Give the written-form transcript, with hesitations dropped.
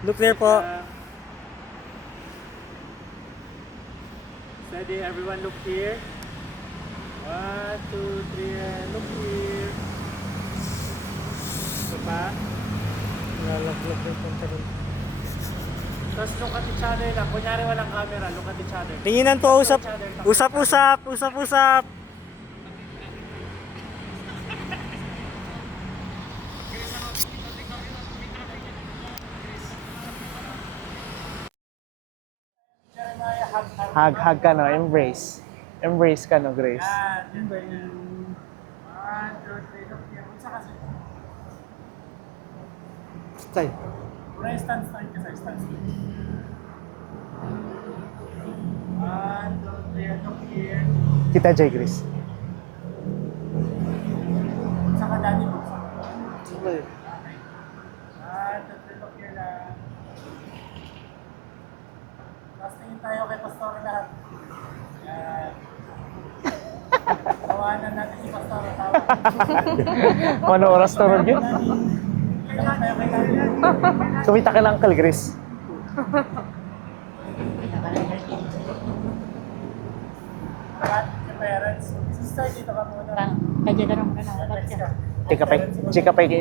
Look there po. Steady, everyone look here. 1, 2, 3, and look here. Ito pa. Lalaglag yung punta rin. Tapos look at each other lang. Kunyari walang camera, look at each other. Tinginan po, usap. Usap. Hug ka no, embrace. Embrace ka no, Grace. Yan, yan. 1, 2, 3, look here. Unsa kasi? Stay. Stand straight ka, sir. Stand straight. 1, 2, 3, look here. Kita Jay, Grace. Saka daddy mo. Okay. 1, 2, 3, look here lang. Tapos tingin tayo kay Pastor lahat. Yan. Tawanan natin si Pastor. Ano oras to ron yun? Kailangan tayo kay daddy. Kumita ka ng Uncle Grace. Lahat si parents. Sister, dito ka muna. Kaya ka naman na. Chika pa kayo